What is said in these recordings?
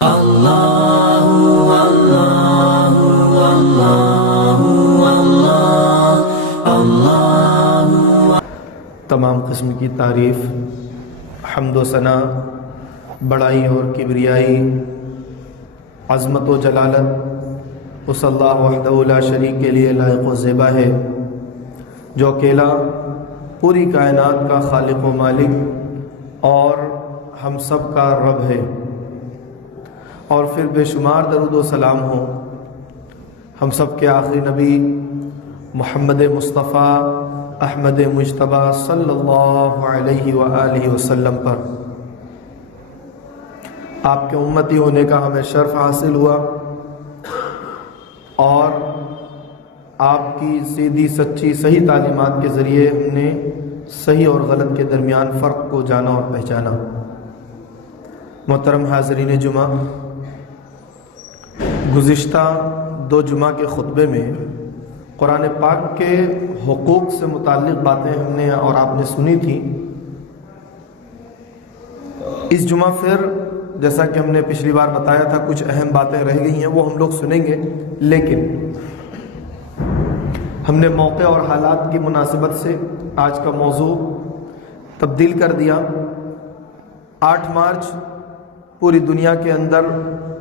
تمام قسم کی تعریف، حمد و ثنا، بڑائی اور کبریائی، عظمت و جلالت اس اللہ وحدہ لا شریک کے لیے لائق و زیبا ہے، جو اکیلا پوری کائنات کا خالق و مالک اور ہم سب کا رب ہے۔ اور پھر بے شمار درود و سلام ہو ہم سب کے آخری نبی محمد مصطفیٰ احمد مجتبیٰ صلی اللہ علیہ وآلہ وسلم پر۔ آپ کے امتی ہونے کا ہمیں شرف حاصل ہوا اور آپ کی سیدھی سچی صحیح تعلیمات کے ذریعے ہم نے صحیح اور غلط کے درمیان فرق کو جانا اور پہچانا۔ محترم حاضرین جمعہ، گزشتہ 2 جمعہ کے خطبے میں قرآن پاک کے حقوق سے متعلق باتیں ہم نے اور آپ نے سنی تھی۔ اس جمعہ پھر جیسا کہ ہم نے پچھلی بار بتایا تھا کچھ اہم باتیں رہ گئی ہیں، وہ ہم لوگ سنیں گے، لیکن ہم نے موقع اور حالات کی مناسبت سے آج کا موضوع تبدیل کر دیا۔ 8 مارچ پوری دنیا کے اندر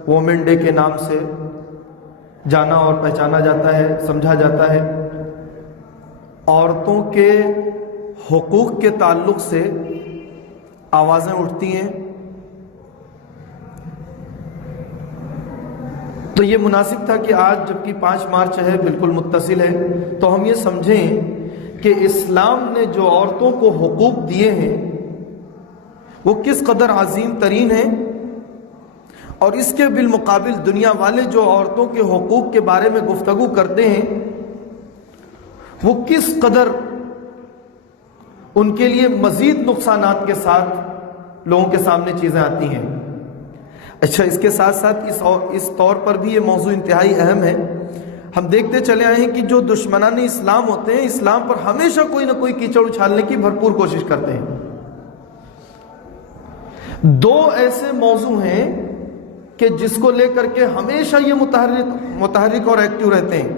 وومن ڈے کے نام سے جانا اور پہچانا جاتا ہے، سمجھا جاتا ہے۔ عورتوں کے حقوق کے تعلق سے آوازیں اٹھتی ہیں، تو یہ مناسب تھا کہ آج جبکہ 5 مارچ ہے، بالکل متصل ہے، تو ہم یہ سمجھیں کہ اسلام نے جو عورتوں کو حقوق دیے ہیں وہ کس قدر عظیم ترین ہیں، اور اس کے بالمقابل دنیا والے جو عورتوں کے حقوق کے بارے میں گفتگو کرتے ہیں وہ کس قدر ان کے لیے مزید نقصانات کے ساتھ لوگوں کے سامنے چیزیں آتی ہیں۔ اچھا، اس کے ساتھ ساتھ اس طور پر بھی یہ موضوع انتہائی اہم ہے۔ ہم دیکھتے چلے آئے ہیں کہ جو دشمنان اسلام ہوتے ہیں، اسلام پر ہمیشہ کوئی نہ کوئی کیچڑ اچھالنے کی بھرپور کوشش کرتے ہیں۔ 2 ایسے موضوع ہیں کہ جس کو لے کر کے ہمیشہ یہ متحرک اور ایکٹیو رہتے ہیں۔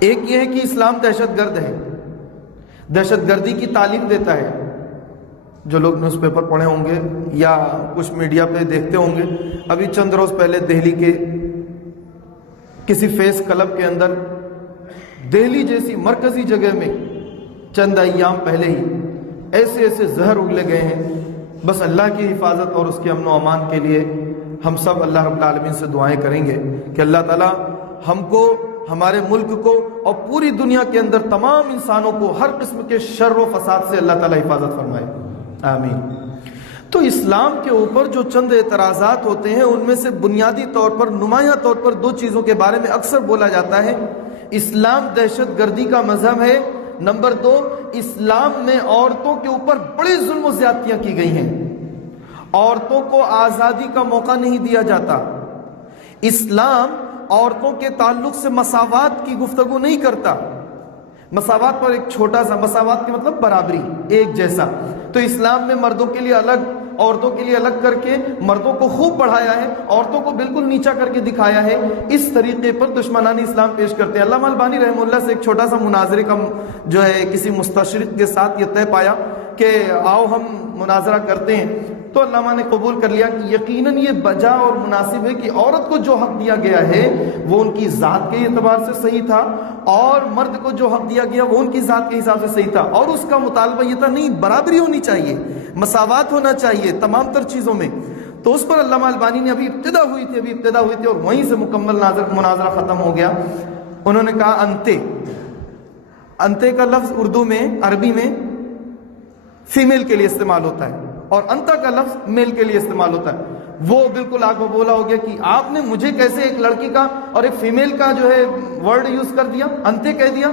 ایک یہ ہے کہ اسلام دہشت گرد ہے، دہشت گردی کی تعلیم دیتا ہے۔ جو لوگ نیوز پیپر پڑھے ہوں گے یا کچھ میڈیا پہ دیکھتے ہوں گے، ابھی چند روز پہلے دہلی کے کسی فیس کلب کے اندر، دہلی جیسی مرکزی جگہ میں چند ایام پہلے ہی ایسے زہر اگلے گئے ہیں۔ بس اللہ کی حفاظت اور اس کے امن و امان کے لیے ہم سب اللہ رب العالمین سے دعائیں کریں گے کہ اللہ تعالیٰ ہم کو، ہمارے ملک کو اور پوری دنیا کے اندر تمام انسانوں کو ہر قسم کے شر و فساد سے اللہ تعالیٰ حفاظت فرمائے، آمین۔ تو اسلام کے اوپر جو چند اعتراضات ہوتے ہیں ان میں سے بنیادی طور پر، نمایاں طور پر 2 چیزوں کے بارے میں اکثر بولا جاتا ہے۔ اسلام دہشت گردی کا مذہب ہے، نمبر 2، اسلام میں عورتوں کے اوپر بڑی ظلم و زیادتیاں کی گئی ہیں، عورتوں کو آزادی کا موقع نہیں دیا جاتا، اسلام عورتوں کے تعلق سے مساوات کی گفتگو نہیں کرتا۔ مساوات پر ایک چھوٹا سا، مساوات کے مطلب برابری، ایک جیسا، تو اسلام نے مردوں کے لیے الگ، عورتوں کے لیے الگ کر کے مردوں کو خوب بڑھایا ہے، عورتوں کو بالکل نیچا کر کے دکھایا ہے۔ اس طریقے پر دشمنان اسلام پیش کرتے ہیں۔ علامہ البانی رحمہ اللہ سے ایک چھوٹا سا مناظرے کا جو ہے کسی مستشرق کے ساتھ یہ طے پایا کہ آؤ ہم مناظرہ کرتے ہیں، تو علامہ نے قبول کر لیا کہ یقیناً یہ بجا اور مناسب ہے کہ عورت کو جو حق دیا گیا ہے وہ ان کی ذات کے اعتبار سے صحیح تھا، اور مرد کو جو حق دیا گیا وہ ان کی ذات کے حساب سے صحیح تھا، اور اس کا مطالبہ یہ تھا نہیں، برابری ہونی چاہیے، مساوات ہونا چاہیے تمام تر چیزوں میں۔ تو اس پر علامہ البانی نے ابھی ابتدا ہوئی تھی اور وہیں سے مکمل مناظرہ ختم ہو گیا۔ انہوں نے کہا انتے کا لفظ اردو میں، عربی میں فیمیل کے لیے استعمال ہوتا ہے، اور انتا کا لفظ میل کے لیے استعمال ہوتا ہے۔ وہ بالکل آگ ببولا ہو گیا کہ آپ نے مجھے کیسے ایک لڑکی کا اور ایک فیمیل کا جو ہے ورڈ یوز کر دیا، انتے کہہ دیا۔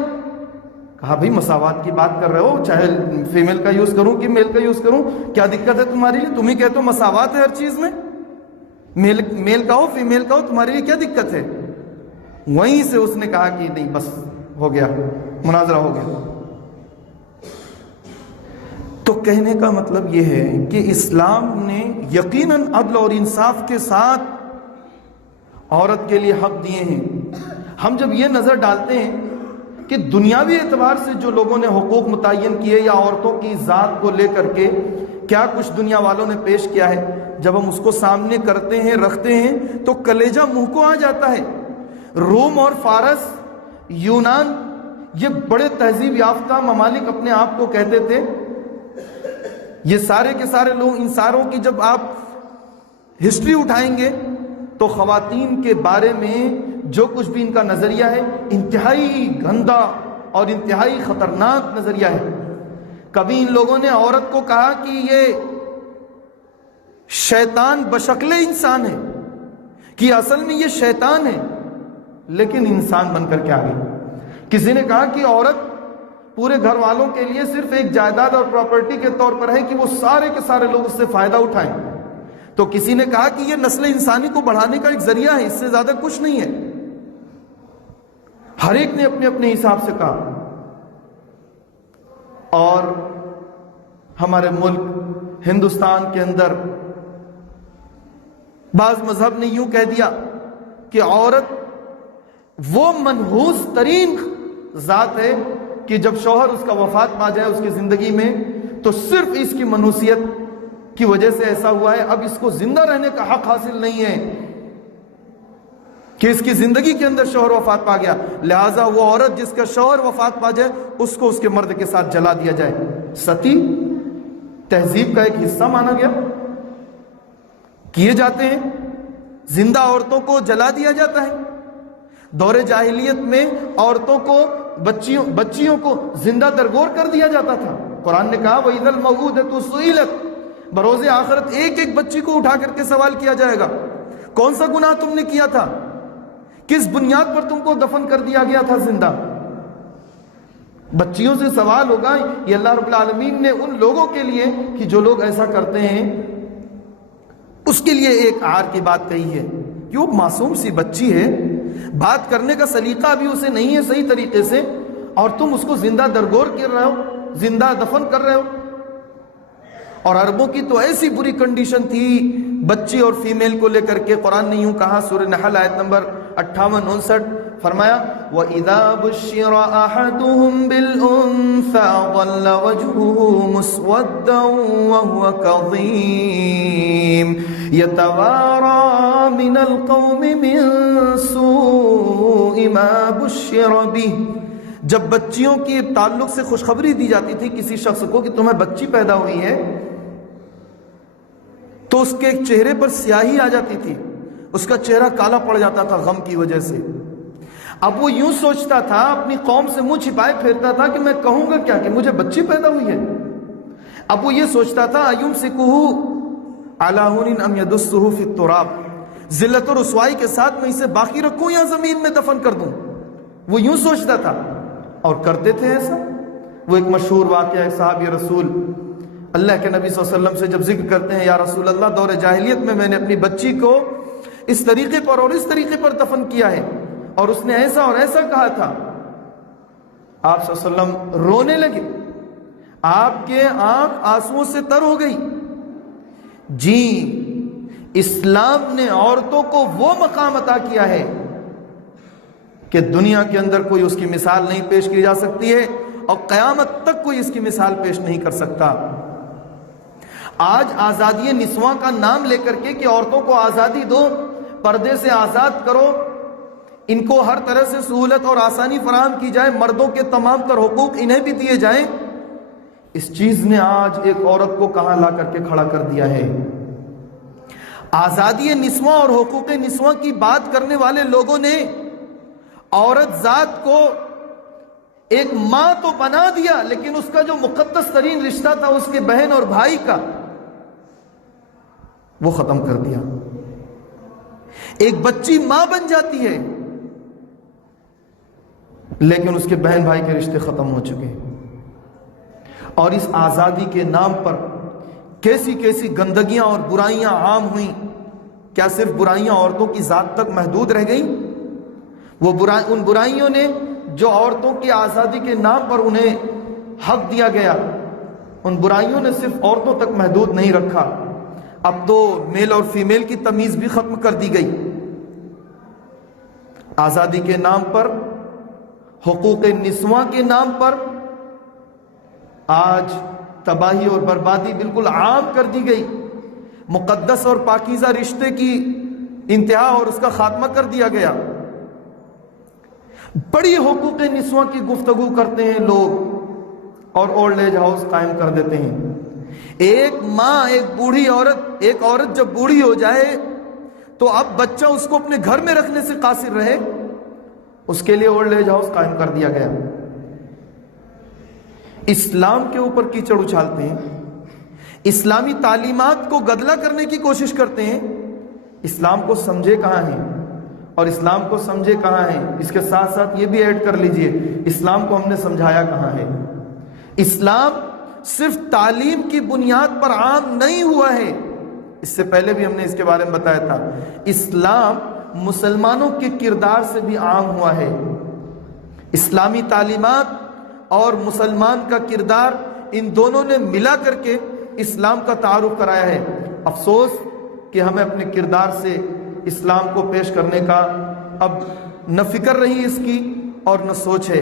کہا بھئی مساوات کی بات کر رہے ہو، چاہے فیمیل کا یوز کروں کہ میل کا یوز کروں، کیا دقت ہے تمہارے لیے؟ تم ہی کہتے ہو مساوات ہے ہر چیز میں، میل کا ہو فیمیل کا ہو، تمہارے لیے کیا دقت ہے؟ وہیں سے اس نے کہا کہ نہیں، بس ہو گیا، مناظرہ ہو گیا۔ تو کہنے کا مطلب یہ ہے کہ اسلام نے یقیناً عدل اور انصاف کے ساتھ عورت کے لیے حق دیے ہیں۔ ہم جب یہ نظر ڈالتے ہیں کہ دنیاوی اعتبار سے جو لوگوں نے حقوق متعین کیے یا عورتوں کی ذات کو لے کر کے کیا کچھ دنیا والوں نے پیش کیا ہے، جب ہم اس کو سامنے کرتے ہیں، رکھتے ہیں، تو کلیجہ منہ کو آ جاتا ہے۔ روم اور فارس، یونان، یہ بڑے تہذیب یافتہ ممالک اپنے آپ کو کہتے تھے۔ یہ سارے کے سارے لوگ، ان ساروں کی جب آپ ہسٹری اٹھائیں گے تو خواتین کے بارے میں جو کچھ بھی ان کا نظریہ ہے انتہائی گندا اور انتہائی خطرناک نظریہ ہے۔ کبھی ان لوگوں نے عورت کو کہا کہ یہ شیطان بشکل انسان ہے، کہ اصل میں یہ شیطان ہے لیکن انسان بن کر کے آ گئی۔ کسی نے کہا کہ عورت پورے گھر والوں کے لیے صرف ایک جائیداد اور پراپرٹی کے طور پر ہے کہ وہ سارے کے سارے لوگ اس سے فائدہ اٹھائیں۔ تو کسی نے کہا کہ یہ نسل انسانی کو بڑھانے کا ایک ذریعہ ہے، اس سے زیادہ کچھ نہیں ہے۔ ہر ایک نے اپنے اپنے حساب سے کہا۔ اور ہمارے ملک ہندوستان کے اندر بعض مذہب نے یوں کہہ دیا کہ عورت وہ منحوس ترین ذات ہے کہ جب شوہر اس کا وفات پا جائے اس کی زندگی میں تو صرف اس کی منحوسیت کی وجہ سے ایسا ہوا ہے، اب اس کو زندہ رہنے کا حق حاصل نہیں ہے کہ اس کی زندگی کے اندر شوہر وفات پا گیا، لہٰذا وہ عورت جس کا شوہر وفات پا جائے اس کو اس کے مرد کے ساتھ جلا دیا جائے۔ ستی تہذیب کا ایک حصہ مانا گیا، کیے جاتے ہیں، زندہ عورتوں کو جلا دیا جاتا ہے۔ دور جاہلیت میں عورتوں کو، بچیوں کو زندہ درگور کر دیا جاتا تھا۔ قرآن نے کہا وَإِذَا الْمَوْءُودَةُ سُئِلَتْ، بروز آخرت ایک ایک بچی کو اٹھا کر کے سوال کیا جائے گا، کون سا گناہ تم نے کیا تھا، کس بنیاد پر تم کو دفن کر دیا گیا تھا زندہ۔ بچیوں سے سوال ہوگا۔ یہ اللہ رب العالمین نے ان لوگوں کے لیے کہ جو لوگ ایسا کرتے ہیں اس کے لیے ایک عار کی بات کہی ہے کہ وہ معصوم سی بچی ہے، بات کرنے کا سلیقہ بھی اسے نہیں ہے صحیح طریقے سے، اور تم اس کو زندہ درگور کر رہے ہو، زندہ دفن کر رہے ہو۔ اور عربوں کی تو ایسی بری کنڈیشن تھی بچی اور فیمیل کو لے کر کے، قرآن نے یوں کہا سورہ نحل آیت نمبر 58-59 فرمایا وَإِذَا بُشِّرَ أَحَدُهُمْ بِالْأُنثَىٰ ظَلَّ وَجْهُهُ مُسْوَدًّا وَهُوَ كَظِيمٌ يَتَوَارَىٰ مِنَ الْقَوْمِ مِن سُوءِ مَا بُشِّرَ بِهِ، جب بچیوں کے تعلق سے خوشخبری دی جاتی تھی کسی شخص کو کہ تمہیں بچی پیدا ہوئی ہے تو اس کے چہرے پر سیاہی آ جاتی تھی، اس کا چہرہ کالا پڑ جاتا تھا غم کی وجہ سے۔ اب وہ یوں سوچتا تھا، اپنی قوم سے منہ چھپائے پھرتا تھا کہ میں کہوں گا کیا کہ مجھے بچی پیدا ہوئی ہے۔ اب وہ یہ سوچتا تھا اَيُمْسِكُهُ عَلَىٰ هُنٍ أَمْ يَدُسُّهُ فِي التُّرَابِ، ذلت و رسوائی کے ساتھ میں اسے باقی رکھوں یا زمین میں دفن کر دوں۔ وہ یوں سوچتا تھا اور کرتے تھے ایسا۔ وہ ایک مشہور واقعہ ہے، صحابی رسول اللہ کے نبی صلی اللہ علیہ وسلم سے جب ذکر کرتے ہیں یا رسول اللہ دور جاہلیت میں نے اپنی بچی کو اس طریقے پر اور اس طریقے پر دفن کیا ہے اور اس نے ایسا اور ایسا کہا تھا، آپ صلی اللہ علیہ وسلم رونے لگے، آپ کے آنکھ آنسوؤں سے تر ہو گئی۔ جی، اسلام نے عورتوں کو وہ مقام عطا کیا ہے کہ دنیا کے اندر کوئی اس کی مثال نہیں پیش کی جا سکتی ہے اور قیامت تک کوئی اس کی مثال پیش نہیں کر سکتا۔ آج آزادی نسواں کا نام لے کر کے کہ عورتوں کو آزادی دو، پردے سے آزاد کرو، ان کو ہر طرح سے سہولت اور آسانی فراہم کی جائے، مردوں کے تمام تر حقوق انہیں بھی دیے جائیں، اس چیز نے آج ایک عورت کو کہاں لا کر کے کھڑا کر دیا ہے۔ آزادی نسواں اور حقوق نسواں کی بات کرنے والے لوگوں نے عورت ذات کو ایک ماں تو بنا دیا، لیکن اس کا جو مقدس ترین رشتہ تھا اس کے بہن اور بھائی کا، وہ ختم کر دیا۔ ایک بچی ماں بن جاتی ہے لیکن اس کے بہن بھائی کے رشتے ختم ہو چکے، اور اس آزادی کے نام پر کیسی کیسی گندگیاں اور برائیاں عام ہوئیں۔ کیا صرف برائیاں عورتوں کی ذات تک محدود رہ گئیں؟ وہ ان برائیوں نے جو عورتوں کی آزادی کے نام پر انہیں حق دیا گیا، ان برائیوں نے صرف عورتوں تک محدود نہیں رکھا، اب تو میل اور فیمیل کی تمیز بھی ختم کر دی گئی۔ آزادی کے نام پر، حقوق نسواں کے نام پر آج تباہی اور بربادی بالکل عام کر دی گئی۔ مقدس اور پاکیزہ رشتے کی انتہا اور اس کا خاتمہ کر دیا گیا۔ بڑی حقوق نسواں کی گفتگو کرتے ہیں لوگ اور اولڈ ایج ہاؤس قائم کر دیتے ہیں۔ ایک ماں، ایک بوڑھی عورت، ایک عورت جب بوڑھی ہو جائے تو اب بچہ اس کو اپنے گھر میں رکھنے سے قاصر رہے، اس کے لیے اولڈ ایج ہاؤس قائم کر دیا گیا۔ اسلام کے اوپر کیچڑ اچھالتے ہیں، اسلامی تعلیمات کو گدلا کرنے کی کوشش کرتے ہیں۔ اسلام کو سمجھے کہاں ہیں اور اسلام کو سمجھے کہاں ہیں؟ اس کے ساتھ ساتھ یہ بھی ایڈ کر لیجئے، اسلام کو ہم نے سمجھایا کہاں ہے؟ اسلام صرف تعلیم کی بنیاد پر عام نہیں ہوا ہے، اس سے پہلے بھی ہم نے اس کے بارے میں بتایا تھا۔ اسلام مسلمانوں کے کردار سے بھی عام ہوا ہے۔ اسلامی تعلیمات اور مسلمان کا کردار، ان دونوں نے ملا کر کے اسلام کا تعارف کرایا ہے۔ افسوس کہ ہمیں اپنے کردار سے اسلام کو پیش کرنے کا اب نہ فکر رہی اس کی اور نہ سوچ ہے۔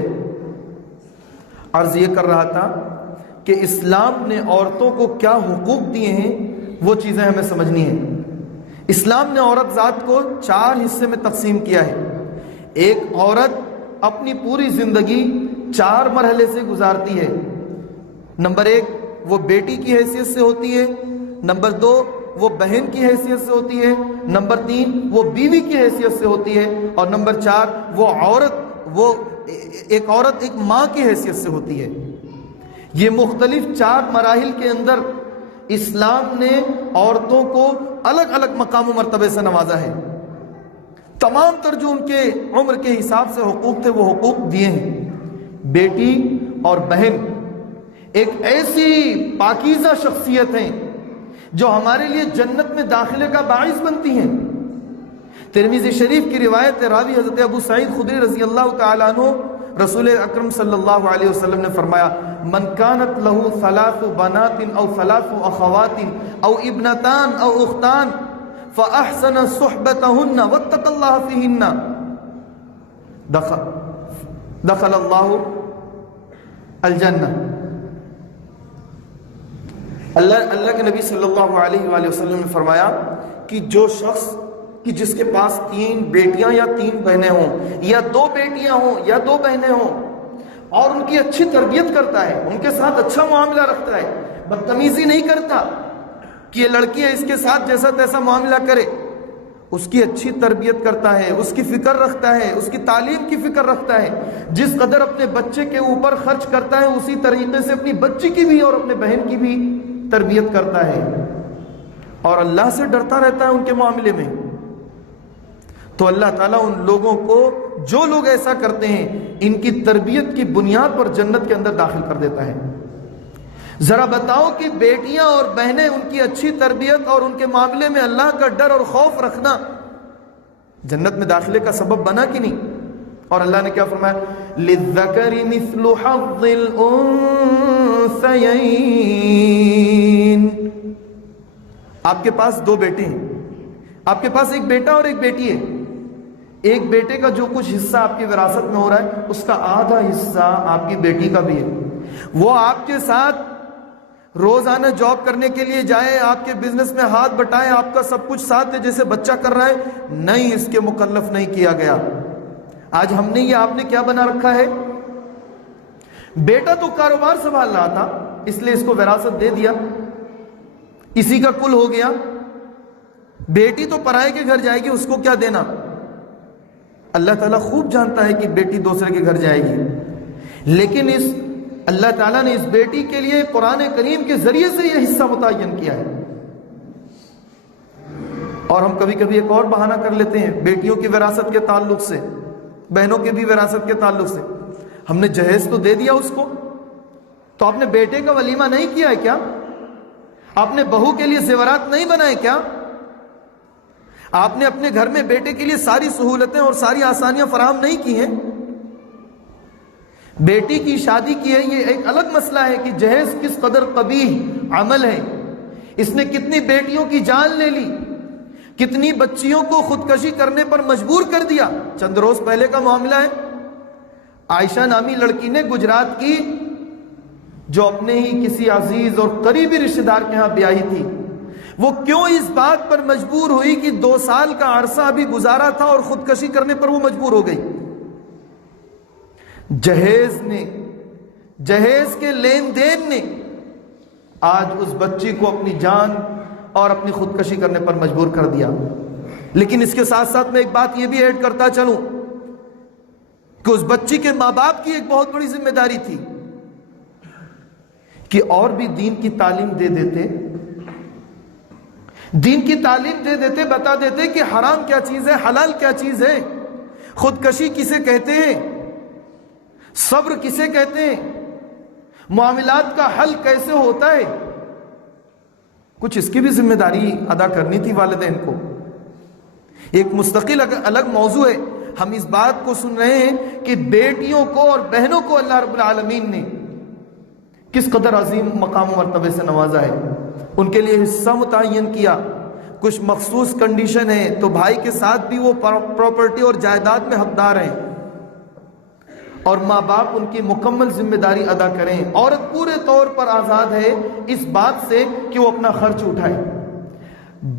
عرض یہ کر رہا تھا کہ اسلام نے عورتوں کو کیا حقوق دیے ہیں، وہ چیزیں ہمیں سمجھنی ہیں۔ اسلام نے عورت ذات کو 4 حصے میں تقسیم کیا ہے۔ ایک عورت اپنی پوری زندگی 4 مرحلے سے گزارتی ہے۔ نمبر 1 وہ بیٹی کی حیثیت سے ہوتی ہے، نمبر 2 وہ بہن کی حیثیت سے ہوتی ہے، نمبر 3 وہ بیوی کی حیثیت سے ہوتی ہے، اور نمبر 4 وہ ایک عورت ایک ماں کی حیثیت سے ہوتی ہے۔ یہ مختلف 4 مراحل کے اندر اسلام نے عورتوں کو الگ الگ مقام و مرتبے سے نوازا ہے۔ تمام تر جو ان کے عمر کے حساب سے حقوق تھے وہ حقوق دیے ہیں۔ بیٹی اور بہن ایک ایسی پاکیزہ شخصیت ہیں جو ہمارے لیے جنت میں داخلے کا باعث بنتی ہیں۔ ترمذی شریف کی روایت ہے، راوی حضرت ابو سعید خدری رضی اللہ تعالیٰ عنہ، رسول اکرم صلی اللہ علیہ وسلم نے فرمایا، من کانت لہ 3 بنات او 3 اخوات او ابنتان او اختان فاحسن صحبتهن واتقى الله فيهن دخل اللہ الجنہ۔ اللہ کے نبی صلی اللہ علیہ وآلہ وسلم نے فرمایا کہ جو شخص کہ جس کے پاس 3 بیٹیاں یا 3 بہنیں ہوں، یا 2 بیٹیاں ہوں یا 2 بہنیں ہوں، اور ان کی اچھی تربیت کرتا ہے، ان کے ساتھ اچھا معاملہ رکھتا ہے، بدتمیزی نہیں کرتا کہ یہ لڑکی ہے اس کے ساتھ جیسا تیسا معاملہ کرے، اس کی اچھی تربیت کرتا ہے، اس کی فکر رکھتا ہے، اس کی تعلیم کی فکر رکھتا ہے، جس قدر اپنے بچے کے اوپر خرچ کرتا ہے اسی طریقے سے اپنی بچی کی بھی اور اپنے بہن کی بھی تربیت کرتا ہے، اور اللہ سے ڈرتا رہتا ہے ان کے معاملے میں، تو اللہ تعالیٰ ان لوگوں کو، جو لوگ ایسا کرتے ہیں، ان کی تربیت کی بنیاد پر جنت کے اندر داخل کر دیتا ہے۔ ذرا بتاؤ کہ بیٹیاں اور بہنیں، ان کی اچھی تربیت اور ان کے معاملے میں اللہ کا ڈر اور خوف رکھنا جنت میں داخلے کا سبب بنا کہ نہیں؟ اور اللہ نے کیا فرمایا؟ لِلذَّكَرِ مِثْلُ حَظِّ الْأُنثَيَيْنِ۔ آپ کے پاس 2 بیٹے ہیں، آپ کے پاس ایک بیٹا اور ایک بیٹی ہے۔ ایک بیٹے کا جو کچھ حصہ آپ کی وراثت میں ہو رہا ہے، اس کا آدھا حصہ آپ کی بیٹی کا بھی ہے۔ وہ آپ کے ساتھ روزانہ جاب کرنے کے لیے جائے، آپ کے بزنس میں ہاتھ بٹائے، آپ کا سب کچھ ساتھ دے جیسے بچہ کر رہا ہے، نہیں، اس کے مکلف نہیں کیا گیا۔ آج ہم نے یہ آپ نے کیا بنا رکھا ہے؟ بیٹا تو کاروبار سنبھال رہا تھا اس لیے اس کو وراثت دے دیا، اسی کا کل ہو گیا۔ بیٹی تو پرائے کے گھر جائے گی، اس کو کیا دینا؟ اللہ تعالیٰ خوب جانتا ہے کہ بیٹی دوسرے کے گھر جائے گی، لیکن اللہ تعالیٰ نے اس بیٹی کے لیے قرآن کریم کے ذریعے سے یہ حصہ متعین کیا ہے۔ اور ہم کبھی کبھی ایک اور بہانہ کر لیتے ہیں بیٹیوں کی وراثت کے تعلق سے، بہنوں کی بھی وراثت کے تعلق سے، ہم نے جہیز تو دے دیا اس کو، تو آپ نے بیٹے کا ولیمہ نہیں کیا ہے کیا؟ آپ نے بہو کے لیے زیورات نہیں بنائے کیا؟ آپ نے اپنے گھر میں بیٹے کے لیے ساری سہولتیں اور ساری آسانیاں فراہم نہیں کی ہیں؟ بیٹی کی شادی کی ہے، یہ ایک الگ مسئلہ ہے کہ جہیز کس قدر قبیح عمل ہے، اس نے کتنی بیٹیوں کی جان لے لی، کتنی بچیوں کو خودکشی کرنے پر مجبور کر دیا۔ چند روز پہلے کا معاملہ ہے، عائشہ نامی لڑکی نے گجرات کی، جو اپنے ہی کسی عزیز اور قریبی رشتہ دار کے ہاں بیاہی تھی، وہ کیوں اس بات پر مجبور ہوئی کہ 2 سال کا عرصہ ابھی گزارا تھا اور خودکشی کرنے پر وہ مجبور ہو گئی؟ جہیز کے لین دین نے آج اس بچی کو اپنی جان اور اپنی خودکشی کرنے پر مجبور کر دیا۔ لیکن اس کے ساتھ ساتھ میں ایک بات یہ بھی ایڈ کرتا چلوں کہ اس بچی کے ماں باپ کی ایک بہت بڑی ذمہ داری تھی کہ اور بھی دین کی تعلیم دے دیتے، دین کی تعلیم دے دیتے، بتا دیتے کہ حرام کیا چیز ہے، حلال کیا چیز ہے، خودکشی کسے کہتے ہیں، صبر کسے کہتے ہیں، معاملات کا حل کیسے ہوتا ہے۔ کچھ اس کی بھی ذمہ داری ادا کرنی تھی والدین کو۔ ایک مستقل الگ موضوع ہے، ہم اس بات کو سن رہے ہیں کہ بیٹیوں کو اور بہنوں کو اللہ رب العالمین نے کس قدر عظیم مقام و مرتبے سے نوازا ہے، ان کے لیے حصہ متعین کیا، کچھ مخصوص کنڈیشن ہے تو بھائی کے ساتھ بھی وہ پراپرٹی اور جائیداد میں حقدار ہیں، اور ماں باپ ان کی مکمل ذمہ داری ادا کریں۔ عورت پورے طور پر آزاد ہے اس بات سے کہ وہ اپنا خرچ اٹھائے۔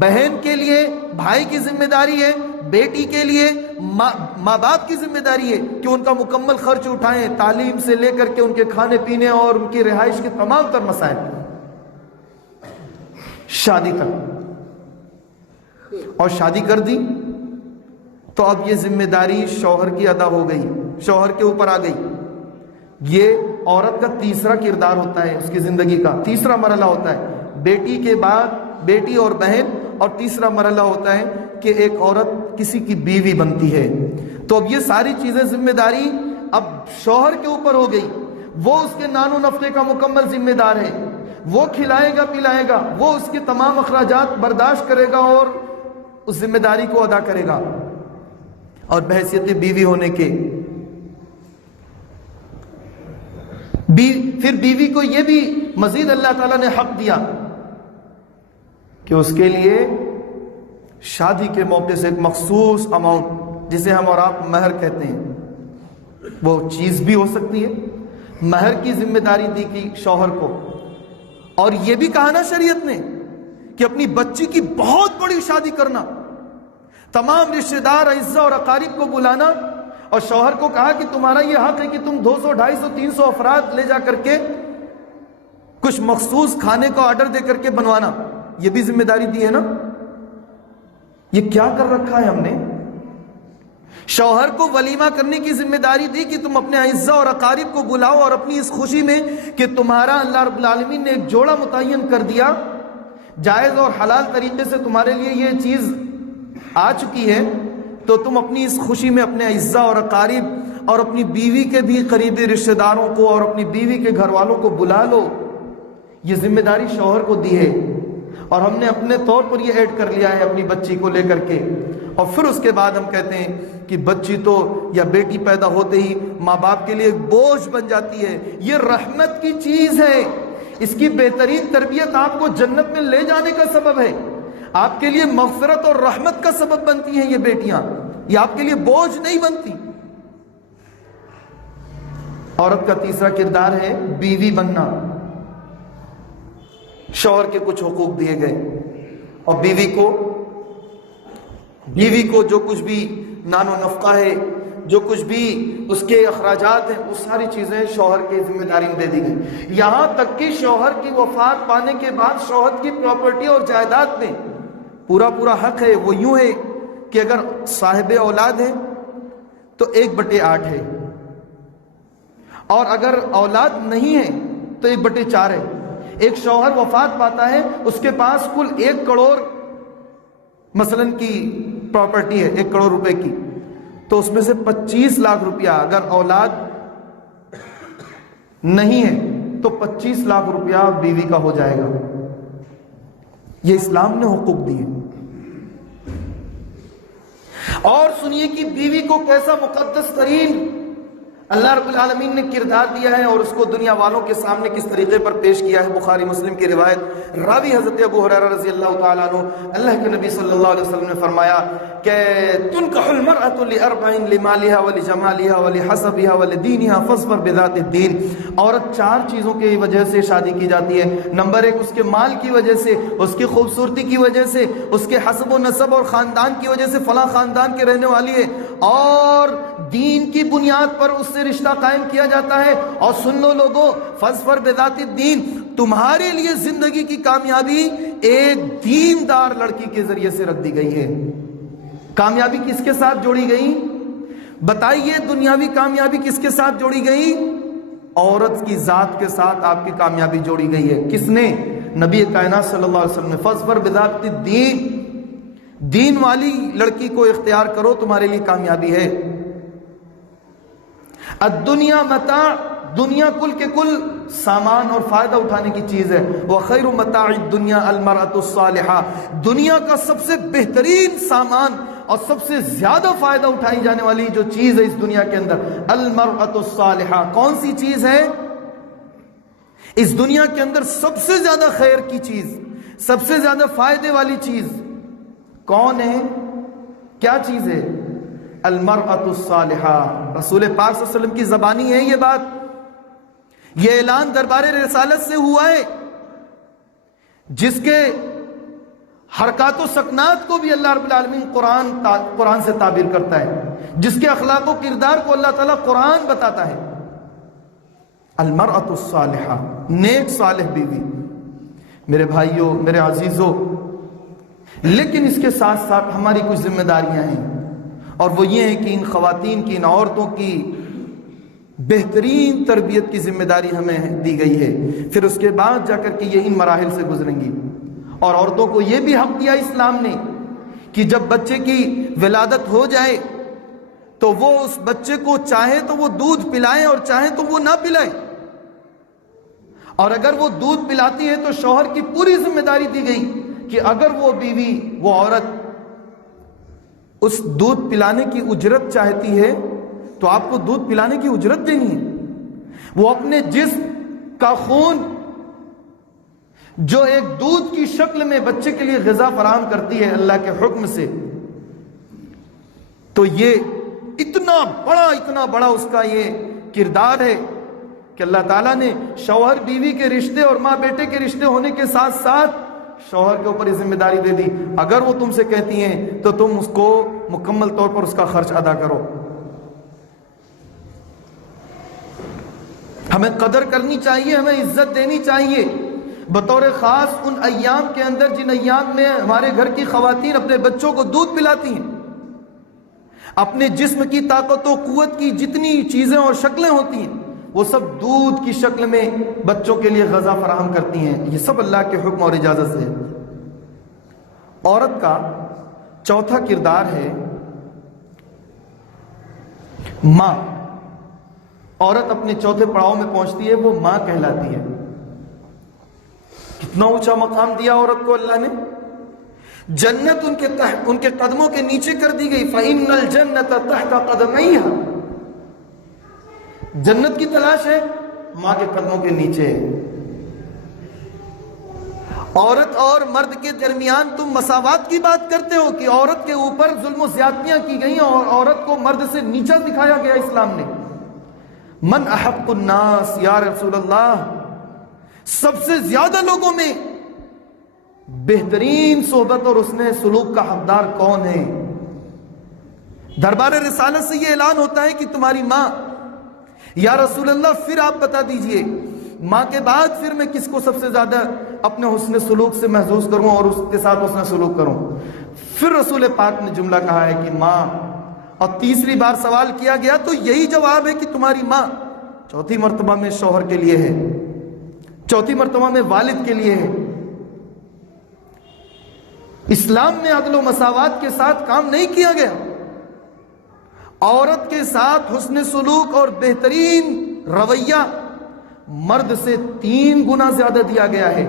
بہن کے لیے بھائی کی ذمہ داری ہے، بیٹی کے لیے ماں باپ کی ذمہ داری ہے کہ ان کا مکمل خرچ اٹھائیں، تعلیم سے لے کر کے ان کے کھانے پینے اور ان کی رہائش کے تمام تر مسائل، شادی تک۔ اور شادی کر دی تو اب یہ ذمہ داری شوہر کی ادا ہو گئی، شوہر کے اوپر آ گئی۔ یہ عورت کا تیسرا کردار ہوتا ہے، اس کی زندگی کا تیسرا مرحلہ ہوتا ہے، بیٹی کے بعد بیٹی اور بہن، اور تیسرا مرحلہ ہوتا ہے کہ ایک عورت کسی کی بیوی بنتی ہے۔ تو اب یہ ساری چیزیں ذمہ داری اب شوہر کے اوپر ہو گئی، وہ اس کے نان و نفقے کا مکمل ذمہ دار ہے، وہ کھلائے گا پلائے گا، وہ اس کے تمام اخراجات برداشت کرے گا اور اس ذمہ داری کو ادا کرے گا۔ اور بحیثیت بیوی ہونے کے پھر بیوی کو یہ بھی مزید اللہ تعالیٰ نے حق دیا کہ اس کے لیے شادی کے موقع سے ایک مخصوص اماؤنٹ، جسے ہم اور آپ مہر کہتے ہیں، وہ چیز بھی ہو سکتی ہے، مہر کی ذمہ داری دی کی شوہر کو۔ اور یہ بھی کہا نا شریعت نے کہ اپنی بچی کی بہت بڑی شادی کرنا، تمام رشتہ دار اعزاء اور اقارب کو بلانا، اور شوہر کو کہا کہ تمہارا یہ حق ہے کہ تم 200 250 300 افراد لے جا کر کے کچھ مخصوص کھانے کا آرڈر دے کر کے بنوانا، یہ بھی ذمہ داری دی ہے نا۔ یہ کیا کر رکھا ہے ہم نے؟ شوہر کو ولیمہ کرنے کی ذمہ داری دی کہ تم اپنے اعزاء اور اقارب کو بلاؤ، اور اپنی اس خوشی میں کہ تمہارا اللہ رب العالمین نے ایک جوڑا متعین کر دیا، جائز اور حلال طریقے سے تمہارے لیے یہ چیز آ چکی ہے، تو تم اپنی اس خوشی میں اپنے اعزاء اور اقارب اور اپنی بیوی کے بھی قریبی رشتہ داروں کو اور اپنی بیوی کے گھر والوں کو بلا لو۔ یہ ذمہ داری شوہر کو دی ہے، اور ہم نے اپنے طور پر یہ ایڈ کر لیا ہے اپنی بچی کو لے کر کے۔ اور پھر اس کے بعد ہم کہتے ہیں کہ بچی تو یا بیٹی پیدا ہوتے ہی ماں باپ کے لیے ایک بوجھ بن جاتی ہے، یہ رحمت کی چیز ہے، اس کی بہترین تربیت آپ کو جنت میں لے جانے کا سبب ہے، آپ کے لیے مغفرت اور رحمت کا سبب بنتی ہیں یہ بیٹیاں، یہ آپ کے لیے بوجھ نہیں بنتی۔ عورت کا تیسرا کردار ہے بیوی بننا۔ شوہر کے کچھ حقوق دیے گئے، اور بیوی کو جو کچھ بھی نان و نفقہ ہے، جو کچھ بھی اس کے اخراجات ہیں، وہ ساری چیزیں شوہر کی ذمہ داری میں دے دی گئی، یہاں تک کہ شوہر کی وفات پانے کے بعد شوہر کی پراپرٹی اور جائیداد میں پورا حق ہے۔ وہ یوں ہے کہ اگر صاحب اولاد ہے تو 1/8 ہے، اور اگر اولاد نہیں ہے تو 1/4 ہے۔ ایک شوہر وفات پاتا ہے، اس کے پاس کل 1 کروڑ مثلاً کی پراپرٹی ہے، 1 کروڑ روپے کی، تو اس میں سے 25 لاکھ روپیہ اگر اولاد نہیں ہے تو 25 لاکھ روپیہ بیوی کا ہو جائے گا۔ یہ اسلام نے حقوق دیے۔ اور سنیے کہ بیوی کو کیسا مقدس ترین اللہ رب العالمین نے کردار دیا ہے اور اس کو دنیا والوں کے سامنے کس طریقے پر پیش کیا ہے۔ بخاری مسلم کی روایت، راوی حضرت ابو ہریرہ رضی اللہ تعالیٰ عنہ، اللہ کے نبی صلی اللہ علیہ وسلم نے فرمایا کہ تنکح المرأة لأربع لمالها ولجمالها ولحسبها ولدینها فاصبر بذات الدین۔ عورت 4 چیزوں کی وجہ سے شادی کی جاتی ہے۔ نمبر 1 اس کے مال کی وجہ سے، اس کی خوبصورتی کی وجہ سے، اس کے حسب و نسب اور خاندان کی وجہ سے، فلاں خاندان کے رہنے والی ہے، اور دین کی بنیاد پر اس سے رشتہ قائم کیا جاتا ہے۔ اور سن لو لوگوں، فاصبر بذات الدین، تمہارے لیے زندگی کی کامیابی ایک دیندار لڑکی کے ذریعے سے رکھ دی گئی ہے۔ کامیابی کس کے ساتھ جوڑی گئی؟ بتائیے، دنیاوی کامیابی کس کے ساتھ جوڑی گئی؟ عورت کی ذات کے ساتھ آپ کی کامیابی جوڑی گئی ہے۔ کس نے؟ نبی کائنات صلی اللہ علیہ وسلم نے۔ فاصبر بذات الدین، دین والی لڑکی کو اختیار کرو، تمہارے لیے کامیابی ہے۔ الدنیا متاع، دنیا کل کے کل سامان اور فائدہ اٹھانے کی چیز ہے۔ وخیر متاع الدنیا المرأة الصالحہ، دنیا کا سب سے بہترین سامان اور سب سے زیادہ فائدہ اٹھائی جانے والی جو چیز ہے اس دنیا کے اندر، المرأة الصالحہ۔ کون سی چیز ہے؟ اس دنیا کے اندر سب سے زیادہ خیر کی چیز، سب سے زیادہ فائدے والی چیز کون ہے؟ کیا چیز ہے؟ المرأة الصالحہ۔ رسول پاک صلی اللہ علیہ وسلم کی زبانی ہے یہ بات، یہ اعلان دربار رسالت سے ہوا ہے، جس کے حرکات و سکنات کو بھی اللہ رب العالمین قرآن سے تعبیر کرتا ہے، جس کے اخلاق و کردار کو اللہ تعالیٰ قرآن بتاتا ہے۔ المرأة الصالحہ، نیک صالح بیوی۔ میرے بھائیوں، میرے عزیزوں، لیکن اس کے ساتھ ساتھ ہماری کچھ ذمہ داریاں ہیں، اور وہ یہ ہے کہ ان خواتین کی، ان عورتوں کی بہترین تربیت کی ذمہ داری ہمیں دی گئی ہے۔ پھر اس کے بعد جا کر کے یہ ان مراحل سے گزریں گی۔ اور عورتوں کو یہ بھی حق دیا اسلام نے کہ جب بچے کی ولادت ہو جائے تو وہ اس بچے کو چاہے تو وہ دودھ پلائے اور چاہے تو وہ نہ پلائے، اور اگر وہ دودھ پلاتی ہے تو شوہر کی پوری ذمہ داری دی گئی کہ اگر وہ بیوی، وہ عورت اس دودھ پلانے کی اجرت چاہتی ہے تو آپ کو دودھ پلانے کی اجرت دینی ہے۔ وہ اپنے جسم کا خون جو ایک دودھ کی شکل میں بچے کے لیے غذا فراہم کرتی ہے اللہ کے حکم سے، تو یہ اتنا بڑا اس کا یہ کردار ہے کہ اللہ تعالیٰ نے شوہر بیوی کے رشتے اور ماں بیٹے کے رشتے ہونے کے ساتھ ساتھ شوہر کے اوپر یہ ذمہ داری دے دی، اگر وہ تم سے کہتی ہیں تو تم اس کو مکمل طور پر اس کا خرچ ادا کرو۔ ہمیں قدر کرنی چاہیے، ہمیں عزت دینی چاہیے، بطور خاص ان ایام کے اندر جن ایام میں ہمارے گھر کی خواتین اپنے بچوں کو دودھ پلاتی ہیں، اپنے جسم کی طاقت و قوت کی جتنی چیزیں اور شکلیں ہوتی ہیں وہ سب دودھ کی شکل میں بچوں کے لیے غذا فراہم کرتی ہیں۔ یہ سب اللہ کے حکم اور اجازت سے ہے۔ عورت کا چوتھا کردار ہے ماں۔ عورت اپنے چوتھے پڑاؤ میں پہنچتی ہے، وہ ماں کہلاتی ہے۔ کتنا اونچا مقام دیا عورت کو اللہ نے۔ جنت ان کے قدموں کے نیچے کر دی گئی۔ فَإِنَّ الْجَنَّةَ تَحْتَ قَدَمَيْهَا، جنت کی تلاش ہے، ماں کے قدموں کے نیچے ہے۔ عورت اور مرد کے درمیان تم مساوات کی بات کرتے ہو کہ عورت کے اوپر ظلم و زیادتیاں کی گئی اور عورت کو مرد سے نیچا دکھایا گیا اسلام نے۔ من احق الناس یا رسول اللہ، سب سے زیادہ لوگوں میں بہترین صحبت اور حسن سلوک کا حقدار کون ہے؟ دربار رسالت سے یہ اعلان ہوتا ہے کہ تمہاری ماں۔ یا رسول اللہ پھر آپ بتا دیجئے ماں کے بعد پھر میں کس کو سب سے زیادہ اپنے حسن سلوک سے محظوظ کروں اور اس کے ساتھ حسن سلوک کروں؟ پھر رسول پاک نے جملہ کہا ہے کہ ماں، اور تیسری بار سوال کیا گیا تو یہی جواب ہے کہ تمہاری ماں۔ چوتھی مرتبہ میں شوہر کے لیے ہے، چوتھی مرتبہ میں والد کے لیے ہے۔ اسلام میں عدل و مساوات کے ساتھ کام نہیں کیا گیا، عورت کے ساتھ حسن سلوک اور بہترین رویہ مرد سے 3 گنا زیادہ دیا گیا ہے۔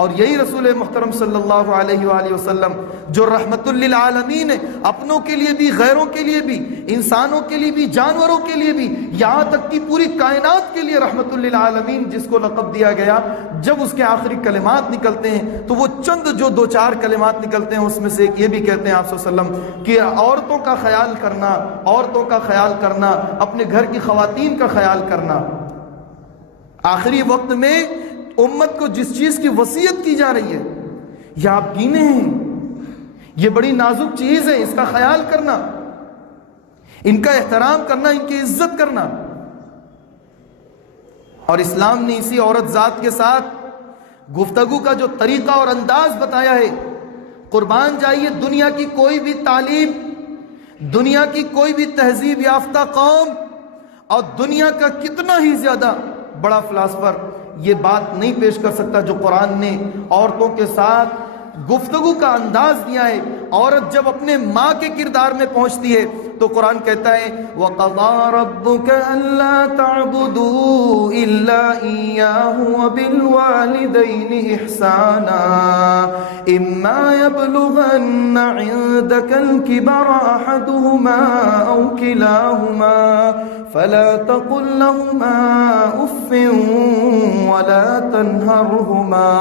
اور یہی رسول محترم صلی اللہ علیہ وآلہ وسلم جو رحمت للعالمین ہے، اپنوں کے لیے بھی، غیروں کے لیے بھی، انسانوں کے لیے بھی، جانوروں کے لیے بھی، یہاں تک کہ پوری کائنات کے لیے رحمت للعالمین جس کو لقب دیا گیا، جب اس کے آخری کلمات نکلتے ہیں تو وہ چند جو دو چار کلمات نکلتے ہیں اس میں سے ایک یہ بھی کہتے ہیں آپ صلی اللہ علیہ وسلم کہ عورتوں کا خیال کرنا، عورتوں کا خیال کرنا، اپنے گھر کی خواتین کا خیال کرنا۔ آخری وقت میں امت کو جس چیز کی وصیت کی جا رہی ہے یہ آپ گینے ہیں، یہ بڑی نازک چیز ہے، اس کا خیال کرنا، ان کا احترام کرنا، ان کی عزت کرنا۔ اور اسلام نے اسی عورت ذات کے ساتھ گفتگو کا جو طریقہ اور انداز بتایا ہے، قربان جائیے دنیا کی کوئی بھی تعلیم، دنیا کی کوئی بھی تہذیب یافتہ قوم اور دنیا کا کتنا ہی زیادہ بڑا فلاسفر یہ بات نہیں پیش کر سکتا جو قرآن نے عورتوں کے ساتھ گفتگو کا انداز دیا ہے۔ عورت جب اپنے ماں کے کردار میں پہنچتی ہے تو قرآن کہتا ہے وَقَضَىٰ رَبُّكَ أَلَّا تَعْبُدُوا إِلَّا إِيَّاهُ وَبِالْوَالِدَيْنِ إِحْسَانًا إِمَّا يَبْلُغَنَّ عِندَكَ الْكِبَرَ أَحَدُهُمَا أَوْ كِلَاهُمَا فَلَا تَقُل لَّهُمَا أُفٍّ وَلَا تَنْهَرْهُمَا،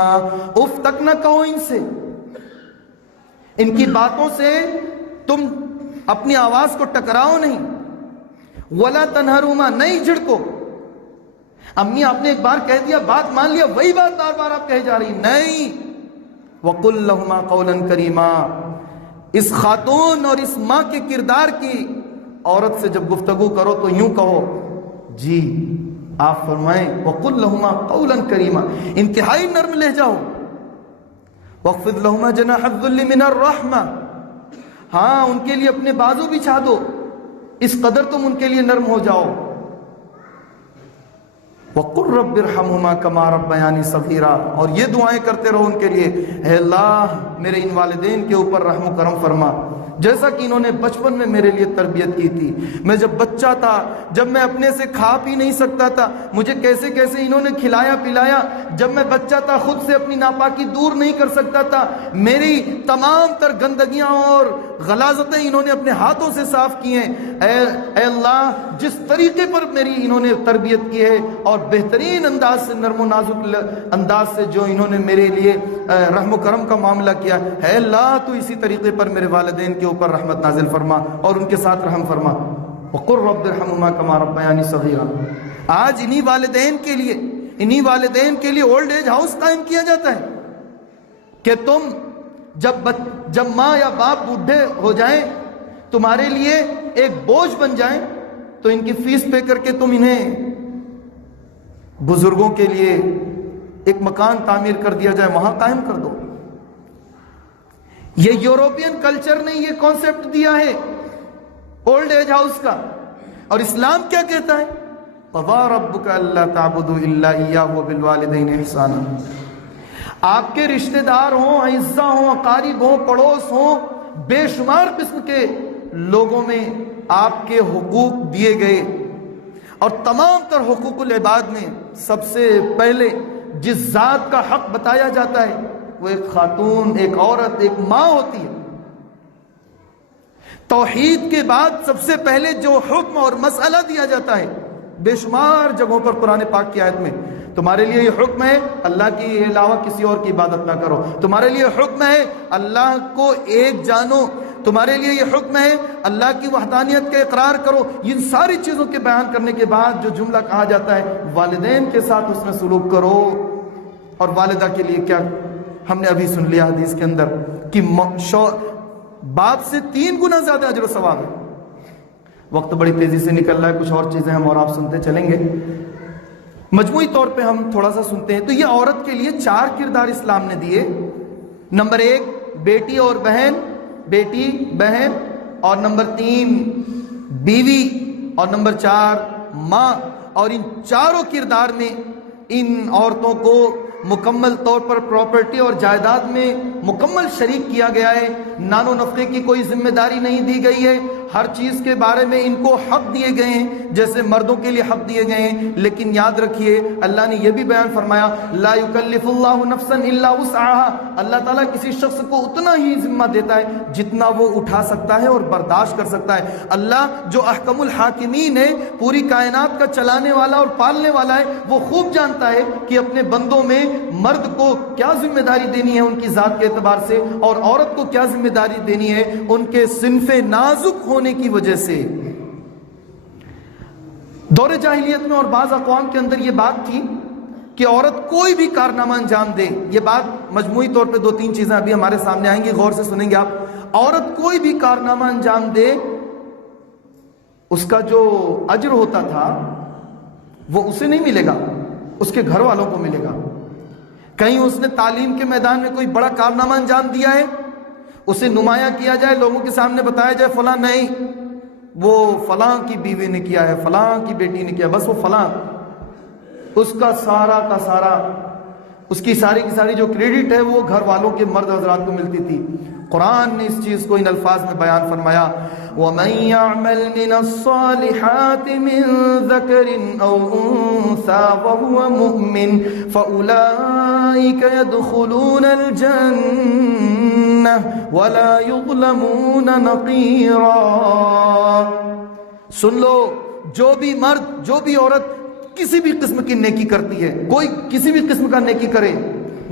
اف تک نہ کہو ان سے، ان کی باتوں سے تم اپنی آواز کو ٹکراؤ نہیں، وَلَا تَنْهَرْهُمَا، نہیں جھڑکو۔ امی آپ نے ایک بار کہہ دیا، بات مان لیا، وہی بات بار بار آپ کہے جا رہی، نہیں۔ وَقُلْ لَهُمَا قَوْلًا كَرِيمًا، اس خاتون اور اس ماں کے کردار کی عورت سے جب گفتگو کرو تو یوں کہو، جی آپ فرمائیں وَقُلْ لَهُمَا قَوْلًا كَرِيمًا، انتہائی نرم لہجہ ہو۔ وَاخْفِضْ لَهُمَا جَنَاحَ الذُّلِّ مِنَ الرَّحْمَةِ، ہاں ان کے لیے اپنے بازو بچھا دو، اس قدر تم ان کے لیے نرم ہو جاؤ۔ وَقُلْ رَبِّ ارْحَمْهُمَا كَمَا رَبَّيَانِي صَغِيرًا، اور یہ دعائیں کرتے رہو ان کے لیے، اے اللہ میرے ان والدین کے اوپر رحم و کرم فرما جیسا کہ انہوں نے بچپن میں میرے لیے تربیت کی تھی۔ میں جب بچہ تھا، جب میں اپنے سے کھا پی نہیں سکتا تھا، مجھے کیسے کیسے انہوں نے کھلایا پلایا، جب میں بچہ تھا خود سے اپنی ناپاکی دور نہیں کر سکتا تھا، میری تمام تر گندگیاں اور غلاظتیں انہوں نے اپنے ہاتھوں سے صاف کی ہیں۔ اے اللہ جس طریقے پر میری انہوں نے تربیت کی ہے اور بہترین انداز سے، نرم و نازک انداز سے جو انہوں نے میرے لیے رحم و کرم کا معاملہ کیا، اے اللہ تو اسی طریقے پر میرے والدین کے اوپر رحمت نازل فرما اور ان کے ساتھ رحم فرما۔ وَقُلْ رَبِّ ارْحَمْهُمَا كَمَا رَبَّيَانِي صَغِيرًا۔ آج انہی والدین کے لیے اولڈ ایج ہاؤس قائم کیا جاتا ہے کہ تم جب ماں یا باپ بوڑھے ہو جائیں، تمہارے لیے ایک بوجھ بن جائیں، تو ان کی فیس پے کر کے تم انہیں بزرگوں کے لیے ایک مکان تعمیر کر دیا جائے، وہاں قائم کر دو۔ یہ یوروپین کلچر نے یہ کانسیپٹ دیا ہے اولڈ ایج ہاؤس کا، اور اسلام کیا کہتا ہے؟ قَضَىٰ رَبُّكَ أَلَّا تَعْبُدُوا إِلَّا إِيَّاهُ وَبِالْوَالِدَيْنِ إِحْسَانًا۔ آپ کے رشتہ دار ہوں، اعزاء ہوں، اقارب ہوں، پڑوس ہوں، بے شمار قسم کے لوگوں میں آپ کے حقوق دیے گئے، اور تمام تر حقوق العباد میں سب سے پہلے جس ذات کا حق بتایا جاتا ہے وہ ایک خاتون، ایک عورت، ایک ماں ہوتی ہے۔ توحید کے بعد سب سے پہلے جو حکم اور مسئلہ دیا جاتا ہے بے شمار جگہوں پر قرآن پاک کی آیت میں، تمہارے لیے یہ حکم ہے اللہ کے علاوہ کسی اور کی عبادت نہ کرو، تمہارے لیے حکم ہے اللہ کو ایک جانو، تمہارے لیے یہ حکم ہے اللہ کی وحدانیت کا اقرار کرو۔ ان ساری چیزوں کے بیان کرنے کے بعد جو جملہ کہا جاتا ہے والدین کے ساتھ اس میں سلوک کرو۔ اور والدہ کے لیے کیا ہم نے ابھی سن لیا حدیث کے اندر کہ باپ سے 3 گنا زیادہ اجر و ثواب ہے۔ وقت بڑی تیزی سے نکل رہا ہے، کچھ اور چیزیں ہم اور آپ سنتے چلیں گے، مجموعی طور پہ ہم تھوڑا سا سنتے ہیں۔ تو یہ عورت کے لیے 4 کردار اسلام نے دیے۔ نمبر 1 بیٹی اور بہن، بیٹی بہن، اور نمبر 3 بیوی، اور نمبر 4 ماں۔ اور ان چاروں کردار میں ان عورتوں کو مکمل طور پر پراپرٹی اور جائیداد میں مکمل شریک کیا گیا ہے۔ نان و نفقے کی کوئی ذمہ داری نہیں دی گئی ہے، ہر چیز کے بارے میں ان کو حق دیے گئے ہیں جیسے مردوں کے لیے حق دیے گئے ہیں، لیکن یاد رکھیے اللہ نے یہ بھی بیان فرمایا لا یکلف اللہ نفسا الا وسعها، اللہ تعالیٰ کسی شخص کو اتنا ہی ذمہ دیتا ہے جتنا وہ اٹھا سکتا ہے اور برداشت کر سکتا ہے۔ اللہ جو احکم الحاکمین ہے، پوری کائنات کا چلانے والا اور پالنے والا ہے، وہ خوب جانتا ہے کہ اپنے بندوں میں مرد کو کیا ذمہ داری دینی ہے ان کی ذات کے اعتبار سے، اور عورت کو کیا ذمہ داری دینی ہے ان کے صنف نازک ہونے کی وجہ سے۔ دور جاہلیت میں اور بعض اقوام کے اندر یہ بات تھی کہ عورت کوئی بھی کارنامہ انجام دے، یہ بات مجموعی طور پہ 2-3 چیزیں ابھی ہمارے سامنے آئیں گی، غور سے سنیں گے آپ۔ عورت کوئی بھی کارنامہ انجام دے، اس کا جو اجر ہوتا تھا وہ اسے نہیں ملے گا، اس کے گھر والوں کو ملے گا۔ کہیں اس نے تعلیم کے میدان میں کوئی بڑا کارنامہ انجام دیا ہے، اسے نمایاں کیا جائے، لوگوں کے سامنے بتایا جائے فلاں نہیں، وہ فلاں کی بیوی نے کیا ہے، فلاں کی بیٹی نے کیا، بس وہ فلاں، اس کا سارا کا سارا، اس کی ساری کی ساری جو کریڈٹ ہے وہ گھر والوں کے مرد حضرات کو ملتی تھی۔ قرآن نے اس چیز کو ان الفاظ میں بیان فرمایا وَمَن يَعْمَلْ مِنَ الصَّالِحَاتِ مِن ذَكَرٍ أَوْ أُنثَىٰ وَهُوَ مُؤْمِنٌ فَأُولَٰئِكَ يَدْخُلُونَ الْجَنَّةَ وَلَا يُظْلَمُونَ نَقِيرًا۔ سن لو، جو بھی مرد، جو بھی عورت کسی بھی قسم کی نیکی کرتی ہے، کوئی کسی بھی قسم کا نیکی کرے،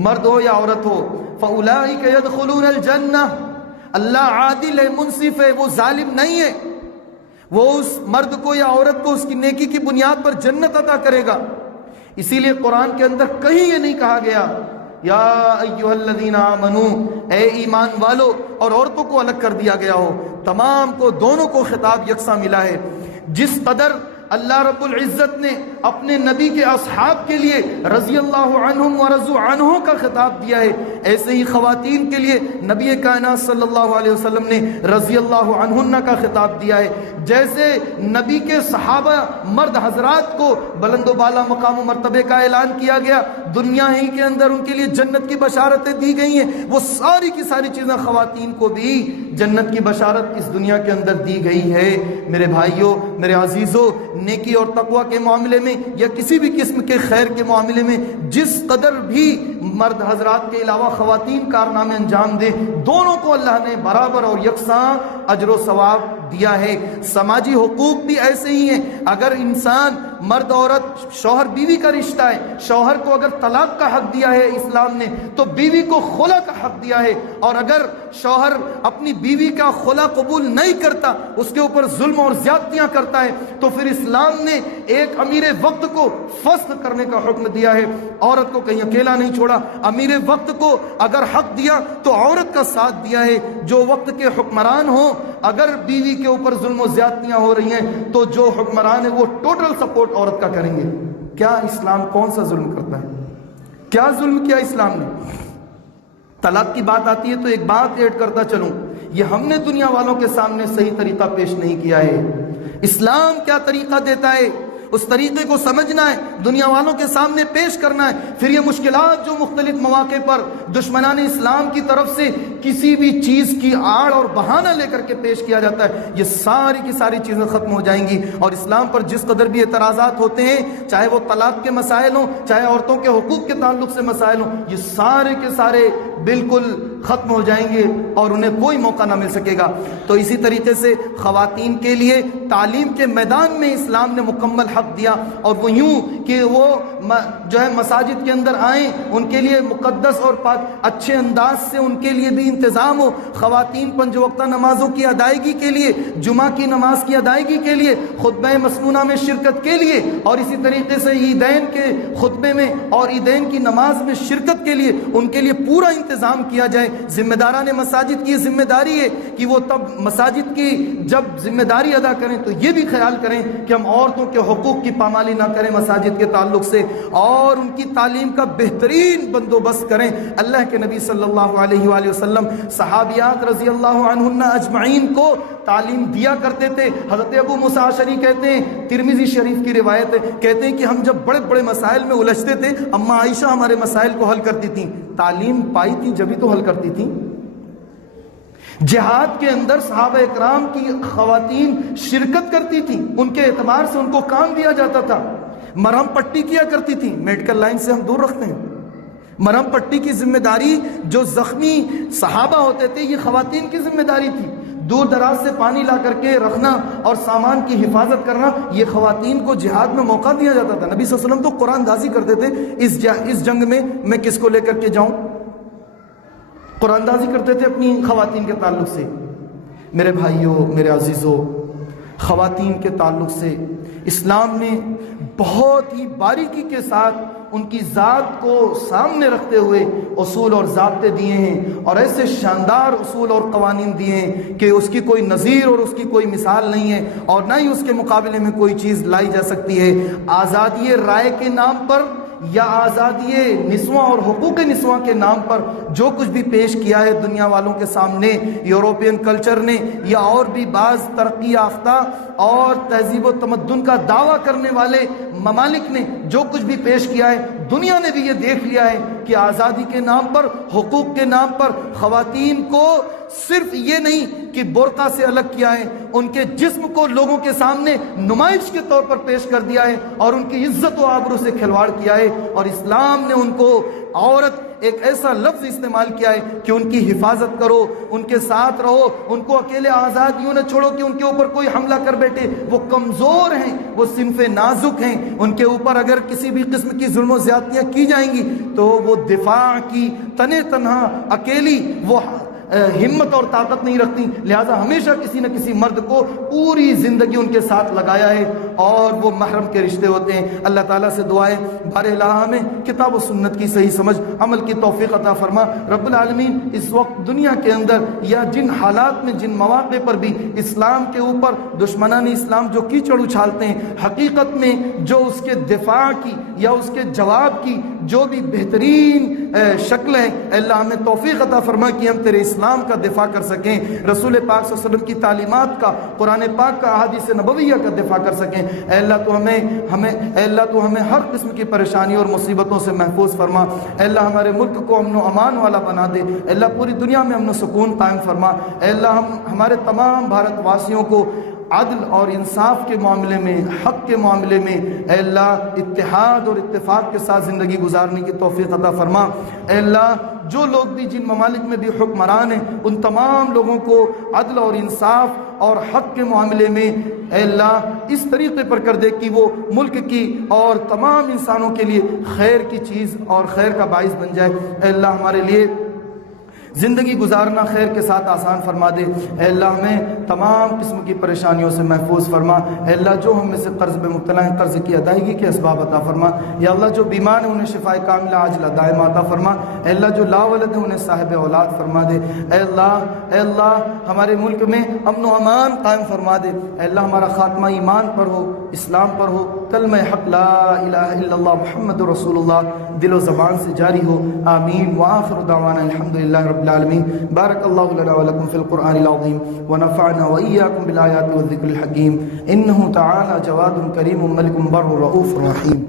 مرد ہو یا عورت ہو، فَأُولَٰئِكَ يَدْخُلُونَ الْجَنَّةَ، اللہ عادل ہے، منصف ہے، وہ ظالم نہیں ہے، وہ اس مرد کو یا عورت کو اس کی نیکی کی بنیاد پر جنت عطا کرے گا۔ اسی لیے قرآن کے اندر کہیں یہ نہیں کہا گیا یا ایھا الذین آمنو، اے ایمان والو، اور عورتوں کو الگ کر دیا گیا ہو، تمام کو، دونوں کو خطاب یکساں ملا ہے۔ جس قدر اللہ رب العزت نے اپنے نبی کے اصحاب کے لیے رضی اللہ عنہم ورضوا عنہ کا خطاب دیا ہے، ایسے ہی خواتین کے لیے نبی کائنات صلی اللہ علیہ وسلم نے رضی اللہ عنہن کا خطاب دیا ہے۔ جیسے نبی کے صحابہ مرد حضرات کو بلند و بالا مقام و مرتبے کا اعلان کیا گیا، دنیا ہی کے اندر ان کے لیے جنت کی بشارتیں دی گئی ہیں، وہ ساری کی ساری چیزیں خواتین کو بھی جنت کی بشارت اس دنیا کے اندر دی گئی ہے۔ میرے بھائیوں، میرے عزیزوں، نیکی اور تقوی کے معاملے میں یا کسی بھی قسم کے خیر کے معاملے میں جس قدر بھی مرد حضرات کے علاوہ خواتین کارنامے انجام دے، دونوں کو اللہ نے برابر اور یکساں اجر و ثواب دیا ہے۔ سماجی حقوق بھی ایسے ہی ہیں، اگر انسان مرد عورت، شوہر بیوی کا رشتہ ہے، شوہر کو اگر طلاق کا حق دیا ہے اسلام نے تو بیوی کو خلا کا حق دیا ہے، اور اگر شوہر اپنی بیوی کا خلا قبول نہیں کرتا، اس کے اوپر ظلم اور زیادتیاں کرتا ہے، تو پھر اسلام نے ایک امیر وقت کو فسخ کرنے کا حکم دیا ہے، عورت کو کہیں اکیلا نہیں چھوڑا، امیر وقت کو اگر حق دیا تو عورت کا ساتھ دیا ہے۔ جو وقت کے حکمران ہوں، اگر بیوی کے اوپر ظلم و زیادتیاں ہو رہی ہیں تو جو حکمران ہے وہ ٹوٹل سپورٹ عورت کا کریں گے۔ کیا اسلام کون سا ظلم کرتا ہے؟ کیا ظلم کیا اسلام نے؟ طلاق کی بات آتی ہے تو ایک بات ایڈ کرتا چلوں، یہ ہم نے دنیا والوں کے سامنے صحیح طریقہ پیش نہیں کیا ہے۔ اسلام کیا طریقہ دیتا ہے، اس طریقے کو سمجھنا ہے، دنیا والوں کے سامنے پیش کرنا ہے، پھر یہ مشکلات جو مختلف مواقع پر دشمنان اسلام کی طرف سے کسی بھی چیز کی آڑ اور بہانہ لے کر کے پیش کیا جاتا ہے، یہ ساری کی ساری چیزیں ختم ہو جائیں گی، اور اسلام پر جس قدر بھی اعتراضات ہوتے ہیں، چاہے وہ طلاق کے مسائل ہوں، چاہے عورتوں کے حقوق کے تعلق سے مسائل ہوں، یہ سارے کے سارے بالکل ختم ہو جائیں گے اور انہیں کوئی موقع نہ مل سکے گا۔ تو اسی طریقے سے خواتین کے لیے تعلیم کے میدان میں اسلام نے مکمل حق دیا، اور وہ یوں کہ وہ جو ہے مساجد کے اندر آئیں، ان کے لیے مقدس اور پاک اچھے انداز سے ان کے لیے بھی انتظام ہو، خواتین 5 وقتہ نمازوں کی ادائیگی کے لیے، جمعہ کی نماز کی ادائیگی کے لیے، خطبہ مسنونہ میں شرکت کے لیے، اور اسی طریقے سے عیدین کے خطبے میں اور عیدین کی نماز میں شرکت کے لیے ان کے لیے پورا انتظام کیا جائے۔ ذمہ داران مساجد کی یہ ذمہ داری ہے کہ وہ تب مساجد کی جب ذمہ داری ادا کریں تو یہ بھی خیال کریں کہ ہم عورتوں کے حقوق کی پامالی نہ کریں مساجد کے تعلق سے، اور ان کی تعلیم کا بہترین بندوبست کریں۔ اللہ کے نبی صلی اللہ علیہ وآلہ وسلم صحابیات رضی اللہ عنہن اجمعین کو تعلیم دیا کرتے تھے۔ حضرت ابو موسیٰ اشعری کہتے ہیں، ترمذی شریف کی روایت ہے، کہتے ہیں کہ ہم جب بڑے بڑے مسائل میں الجھتے تھے، اماں عائشہ ہمارے مسائل کو حل کرتی تھیں، تعلیم پائی تھی جبھی تو حل کرتی تھیں۔ جہاد کے اندر صحابہ اکرام کی خواتین شرکت کرتی تھیں، ان کے اعتبار سے ان کو کام دیا جاتا تھا، مرہم پٹی کیا کرتی تھیں، میڈیکل لائن سے ہم دور رکھتے ہیں، مرہم پٹی کی ذمہ داری جو زخمی صحابہ ہوتے تھے یہ خواتین کی ذمہ داری تھی، دور دراز سے پانی لا کر کے رکھنا اور سامان کی حفاظت کرنا یہ خواتین کو جہاد میں موقع دیا جاتا تھا۔ نبی صلی اللہ علیہ وسلم تو قرآن دازی کرتے تھے، اس جنگ میں کس کو لے کر کے جاؤں، قرآن دازی کرتے تھے اپنی خواتین کے تعلق سے۔ میرے بھائیوں، میرے عزیزوں، خواتین کے تعلق سے اسلام نے بہت ہی باریکی کے ساتھ ان کی ذات کو سامنے رکھتے ہوئے اصول اور ضابطے دیے ہیں، اور ایسے شاندار اصول اور قوانین دیے ہیں کہ اس کی کوئی نظیر اور اس کی کوئی مثال نہیں ہے، اور نہ ہی اس کے مقابلے میں کوئی چیز لائی جا سکتی ہے۔ آزادی رائے کے نام پر یا آزادی نسواں اور حقوق نسواں کے نام پر جو کچھ بھی پیش کیا ہے دنیا والوں کے سامنے یورپین کلچر نے یا اور بھی بعض ترقی یافتہ اور تہذیب و تمدن کا دعویٰ کرنے والے ممالک نے جو کچھ بھی پیش کیا ہے، دنیا نے بھی یہ دیکھ لیا ہے کہ آزادی کے نام پر، حقوق کے نام پر خواتین کو صرف یہ نہیں کہ برقع سے الگ کیا ہے، ان کے جسم کو لوگوں کے سامنے نمائش کے طور پر پیش کر دیا ہے اور ان کی عزت و آبرو سے کھلواڑ کیا ہے، اور اسلام نے ان کو عورت ایک ایسا لفظ استعمال کیا ہے کہ ان کی حفاظت کرو، ان کے ساتھ رہو، ان کو اکیلے آزاد یوں نہ چھوڑو کہ ان کے اوپر کوئی حملہ کر بیٹھے، وہ کمزور ہیں، وہ صنف نازک ہیں، ان کے اوپر اگر کسی بھی قسم کی ظلم و زیادتیاں کی جائیں گی تو وہ دفاع کی تنے تنہا اکیلی وہ ہمت اور طاقت نہیں رکھتی، لہذا ہمیشہ کسی نہ کسی مرد کو پوری زندگی ان کے ساتھ لگایا ہے اور وہ محرم کے رشتے ہوتے ہیں۔ اللہ تعالیٰ سے دعا ہے بار الہ ہمیں کتاب و سنت کی صحیح سمجھ عمل کی توفیق عطا فرما۔ رب العالمین اس وقت دنیا کے اندر یا جن حالات میں جن مواقع پر بھی اسلام کے اوپر دشمنان اسلام جو کیچڑ اچھالتے ہیں، حقیقت میں جو اس کے دفاع کی یا اس کے جواب کی جو بھی بہترین شکل ہے، اللہ ہمیں توفیق عطا فرما کہ ہم تیرے اسلام کا دفاع کر سکیں، رسول پاک صلی اللہ علیہ وسلم کی تعلیمات کا، قرآن پاک کا، احادیث نبویہ کا دفاع کر سکیں۔ اے اللہ تو ہمیں ہر قسم کی پریشانی اور مصیبتوں سے محفوظ فرما۔ اے اللہ ہمارے ملک کو امن و امان والا بنا دے۔ اے اللہ پوری دنیا میں امن و سکون قائم فرما۔ اے اللہ ہمارے تمام بھارت واسیوں کو عدل اور انصاف کے معاملے میں، حق کے معاملے میں اے اللہ اتحاد اور اتفاق کے ساتھ زندگی گزارنے کی توفیق عطا فرما۔ اے اللہ جو لوگ بھی جن ممالک میں بھی حکمران ہیں ان تمام لوگوں کو عدل اور انصاف اور حق کے معاملے میں اے اللہ اس طریقے پر کر دے کہ وہ ملک کی اور تمام انسانوں کے لیے خیر کی چیز اور خیر کا باعث بن جائے۔ اے اللہ ہمارے لیے زندگی گزارنا خیر کے ساتھ آسان فرما دے۔ اے اللہ ہمیں تمام قسم کی پریشانیوں سے محفوظ فرما۔ اے اللہ جو ہم میں سے قرض میں مبتلا ہیں قرض کی ادائیگی کے اسباب عطا فرما۔ یا اللہ جو بیمار ہیں انہیں شفاء کاملہ عاجلہ دائمہ عطا فرما۔ اے اللہ جو لا ولد ہیں انہیں صاحب اولاد فرما دے۔ اے اللہ ہمارے ملک میں امن و امان قائم فرما دے۔ اے اللہ ہمارا خاتمہ ایمان پر ہو، اسلام پر ہو، کلمہ حق لا الہ الا اللہ محمد رسول اللہ دل و زبان سے جاری ہو۔ آمین وآخر دعوانا الحمدللہ رب العالمین۔ بارک اللہ لنا ولکم فی القرآن العظیم ونفعنا وإیاکم بالآیات والذکر الحکیم۔ انہ تعالی جواد کریم ملک بر رؤوف رحیم۔